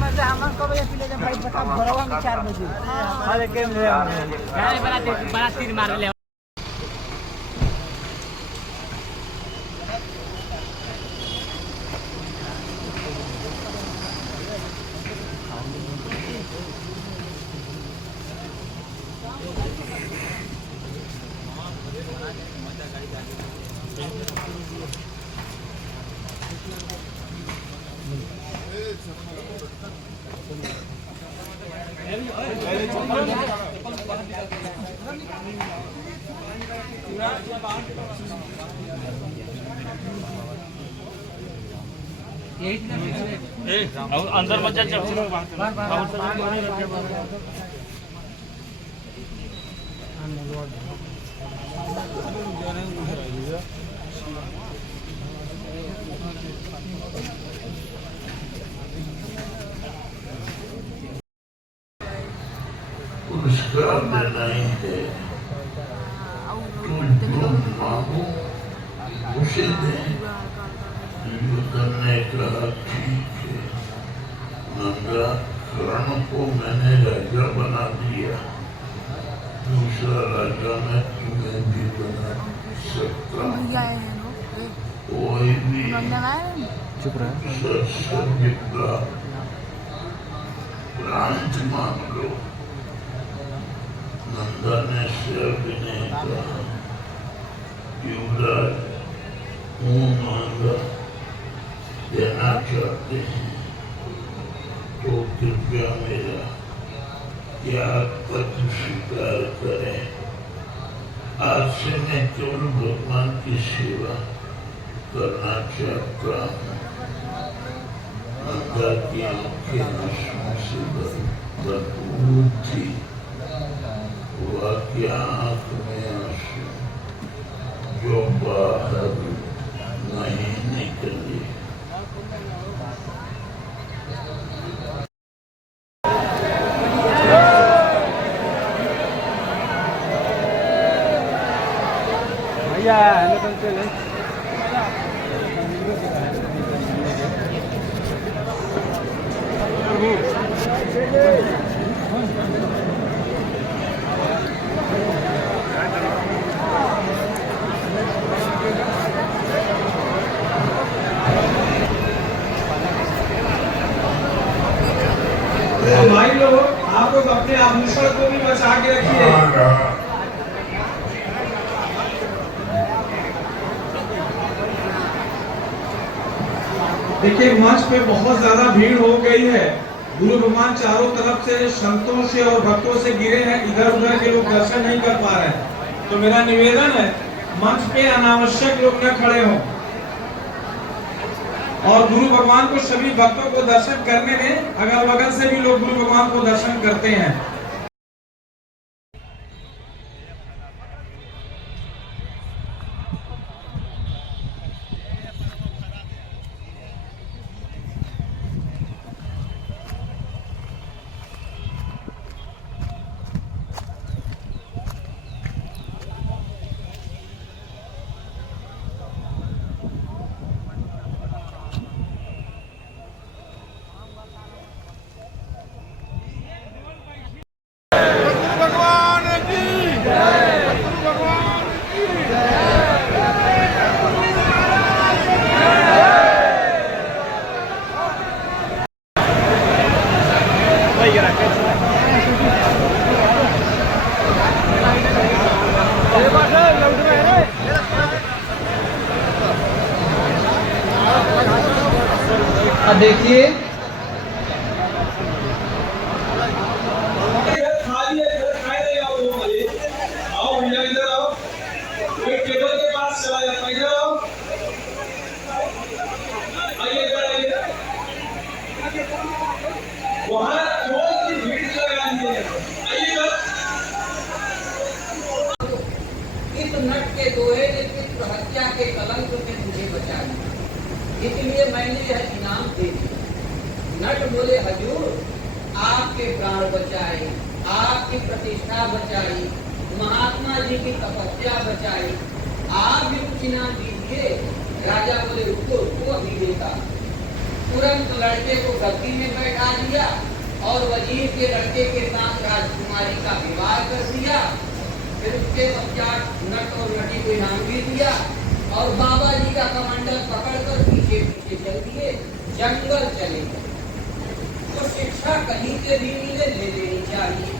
मजा हमन को बजे पीले जब भाई बता भरवा में 4 बजे अरे केम ले गाड़ी बड़ा तीर मार ले अंदर मत जा पुरस्कार देना ही है तुम मांगो उसे दें। युद्धन ने कहा ठीक है नंदा कर्ण को मैंने राजा बना दिया, दूसरा राजा मैं तुम्हें भी बना सकता हूँ। कोई भी सत्संग का प्रांत मांग लो। नंदा ने विनय कहा युवराज हूँ मांगा देना चाहते हैं तो कृपया मेरा त्याग पत्र स्वीकार करें। आज से मैं केवल भगवान की सेवा करना चाहता हूँ। नंदा की आंखें आंसुओं से भरपूर थी। हुआ क्या आंख में आंसू जो बाहर नहीं निकले। भैया निकल चले भाई लोग आप लोग अपने आभूषण को भी बचा के रखिए। देखिए मंच पे बहुत ज्यादा भीड़ हो गई है। गुरु भगवान चारों तरफ से संतों से और भक्तों से घिरे हैं, इधर उधर के लोग दर्शन नहीं कर पा रहे हैं। तो मेरा निवेदन है मंच पे अनावश्यक लोग न खड़े हों और गुरु भगवान को सभी भक्तों को दर्शन करने दें। अगल बगल से भी लोग गुरु भगवान को दर्शन करते हैं। देखिए इस नट के दोहे ने चित्र हत्या के कलंक से मुझे बचाया, इसलिए मैंने यह इनाम दे दिया। नट बोले हजूर आपके प्राण बचाए, आपकी प्रतिष्ठा बचाई, महात्मा जी की तपस्या बचाई, आप भी कुछ इनाम दीजिए। राजा बोले रुको रुको अभी देता। तुरंत लड़के को गद्दी में बैठा दिया और वजीर के लड़के के साथ राजकुमारी का विवाह कर दिया। फिर उसके पश्चात नट और नटी को इनाम भी दिया और बाबा जी का कमंडल पकड़कर पीछे पीछे चल दिए, जंगल चले गए। तो शिक्षा कहीं से भी मिले ले लेनी चाहिए।